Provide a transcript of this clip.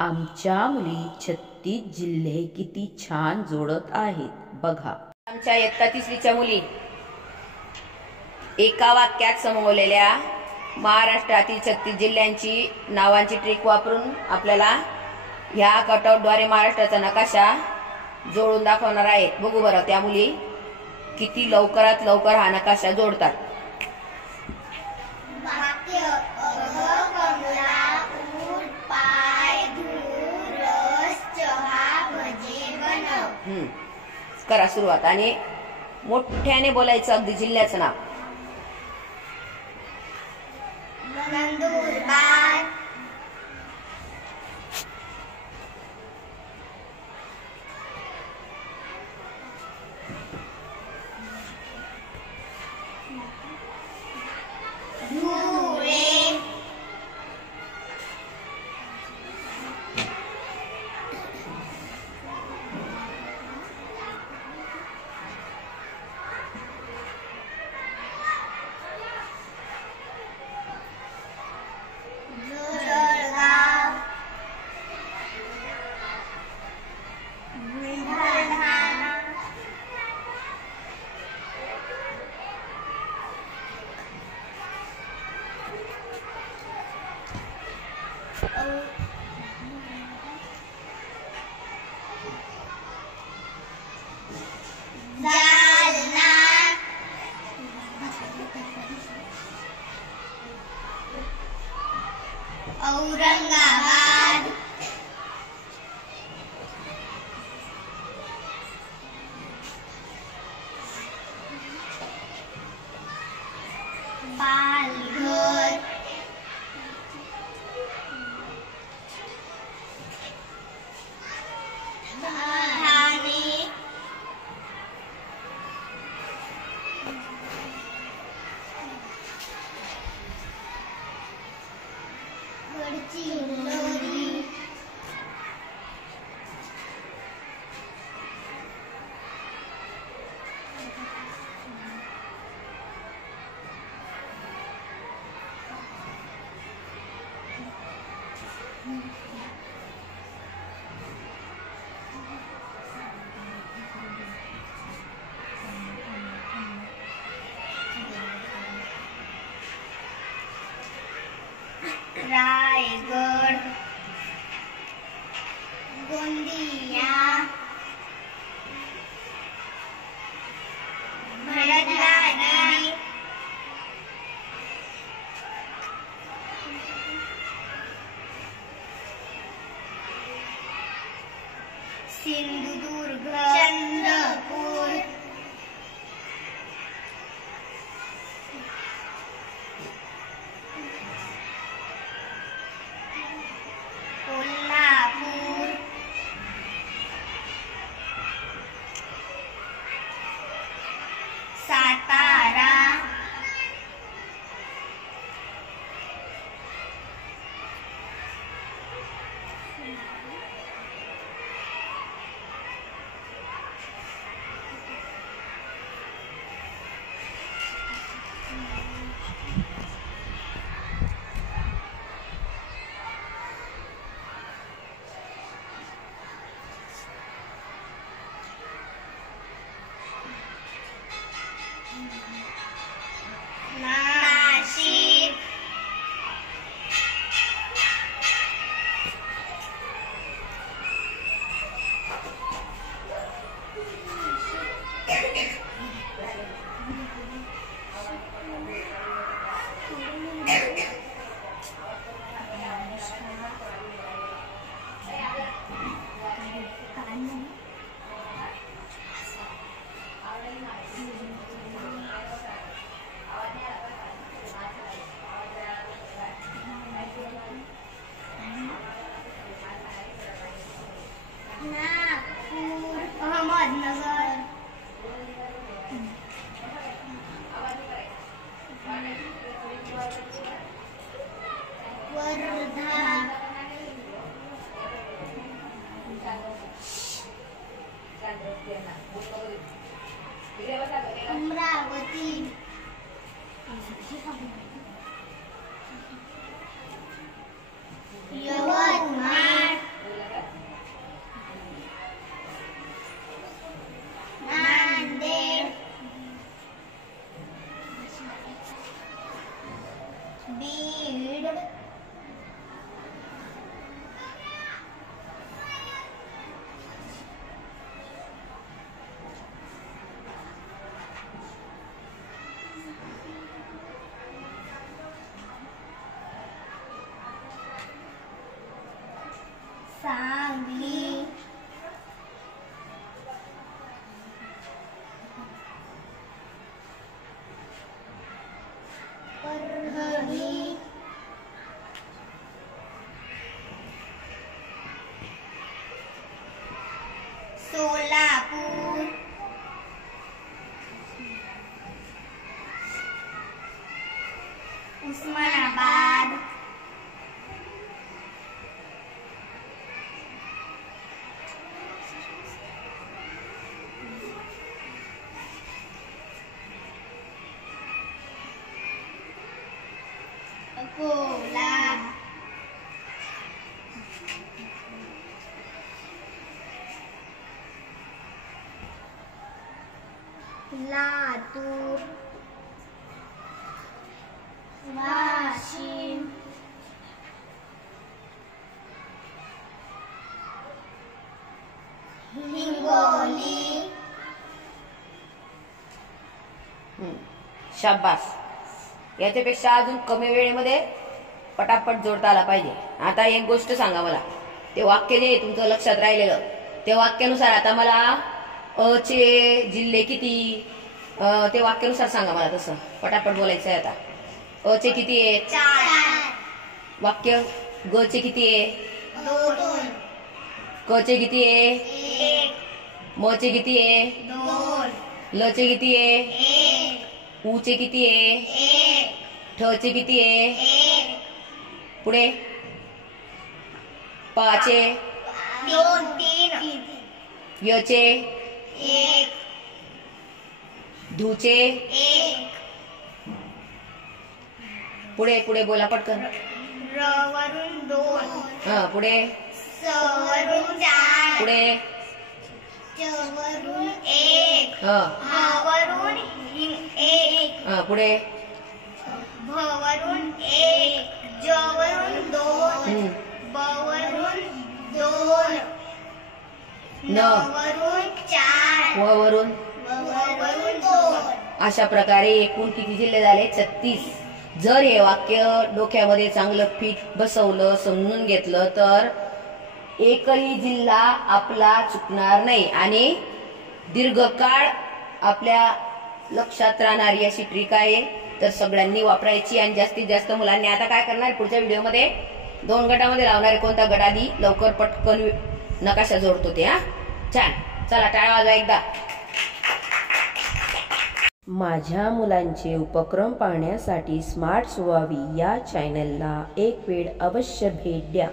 आमच्या मुली 36 जिल्हे किती छान जोडत आहेत बघा. आमच्या इयत्ता 3वीच्या मुली एका वाक्यात समवलेल्या महाराष्ट्रातील 36 जिल्ह्यांची नावांची ट्रिक वापरून आपल्याला ह्या कटआउटद्वारे महाराष्ट्राचा नकाशा जोडून दाखवणार आहे. बघू बरं त्या मुली किती लवकरात लवकर हा नकाशा जोडतात. करा सुरुवात आणि मोठ्याने बोलायचं अगदी जिल्ह्याचं नाव. नंदुरबार, धुळे, जळगाव, बुलढाणा, जालना, औरंगाबाद, पालघर, ठाणे, गडचिरोली, रायगड, गोंदिया, रत्नागिरी, सिंधुदुर्ग, चंद्रपूर, कोल्हापूर, सातारा, लातूर वाशिम हिंगोली शाबास. याच्यापेक्षा अजून कमी वेळेमध्ये पटापट जोडता आला पाहिजे. आता एक गोष्ट सांगा मला, ते वाक्य जे आहे तुमचं लक्षात राहिलेलं, ते वाक्यानुसार आता मला अ चे जिल्हे किती, ते वाक्यानुसार सांगा मला. तसं पटापट बोलायचं आहे. आता अ चे किती आहे? 4 वाक्य. ग चे किती आहे? 2 क चे किती आहे? 1 म चे किती आहे? 2 ल चे किती आहे? 1 उ चे किती आहे? 1 ठ चे किती आहे? 1 पुढे पा चे? 2 3 य चे? 1 धू चे? 1 पुढे पुढे बोला पटकन. र वरून 2 पुढे स वरून 4 पुढे च वरून 1 ह वरून 1 पुढे भ वरून 1 ज वरून 2 ब वरून 2 न वरून 4 व वरून. व वरून 2. अशा प्रकारे एकूण किती जिल्हे झाले? 36. जर हे वाक्य डोक्यामध्ये चांगलं फिट बसवलं, समजून घेतलं, तर एकही जिल्हा आपला चुकणार नाही आणि दीर्घकाळ आपल्या लक्षात राहणारी अशी ट्रिक आहे. तर सगळ्यांनी वापरायची. आणि जास्तीत जास्त मुलांनी आता काय करणार, पुढच्या व्हिडिओमध्ये 2 गटामध्ये लावणार आहे. कोणता गट आधी लवकर पटकन नकाशा जोडतो ते. छान. चला टाळ्या वाजवा एकदा. माझ्या मुलांचे उपक्रम पाहण्यासाठी स्मार्ट व्हावी या चॅनलला एक वेळ अवश्य भेट द्या.